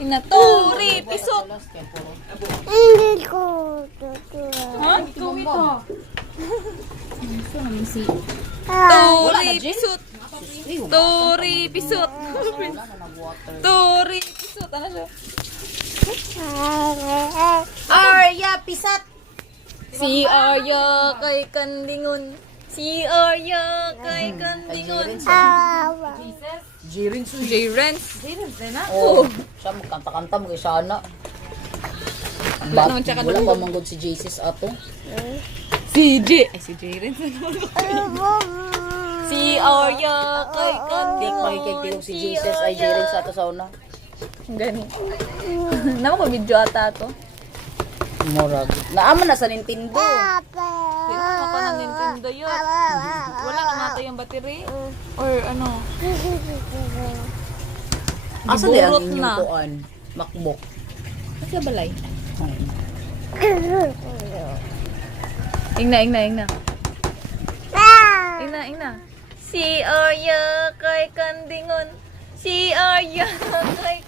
Inaturi, pisot. Hindi ko. Ha? Ikaw ito. Gusto naman si... Turi, pisot. Turi, pisot. Turi, pisot. Ano siya? Arya, pisat! Si Arya kay Kandingon. Si Arya kay Kandingon. Jirin su. J-Rens. Oh, siya magkanta-kanta mo kay sana. Wala naman siya Wala kanunod. pa manggod si Jesus ato. Si J. Ay, si J-Rens. Si Arya kay Di Kandingon. makikigtilog si Jesus ay Jirin sa ato sa una. Gani. Naman ko video ata to. Murag. Naaman na sa Nintendo. Pinaka pa ng Nintendo yun. Wala namatay yung battery. Or ano. Asa di ang Giburot inyong na. kuan? MacBook. Asa balay? Ay. Ingna. Ingna. Si Arya kay Kandingon. Si Arya kay